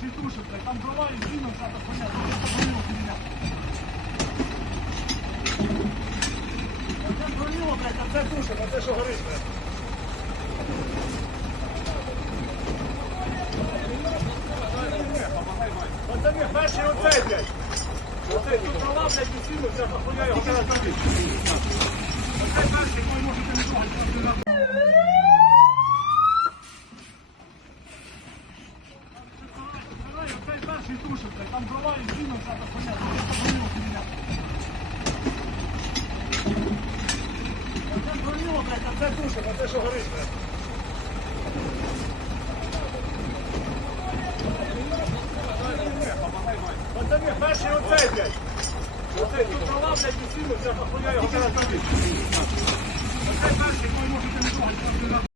Там дрова и дымом, надо понятно, это. Це а це тушек, а що горить, блядь. Оце не перший оцей, блядь. Оцей тут трава, блядь, і сіну, вся похуя його зараз тобі. Той можете не трогати, Блядь, там дрова і сіну, вся та хуйня. Оце броню, блядь, а це а це що горить, блядь. Перший оцей, блядь. Оцей тут трава, блядь, і сіну, вся нахуя його зараз робити. Оцей перший, той можете не трогати.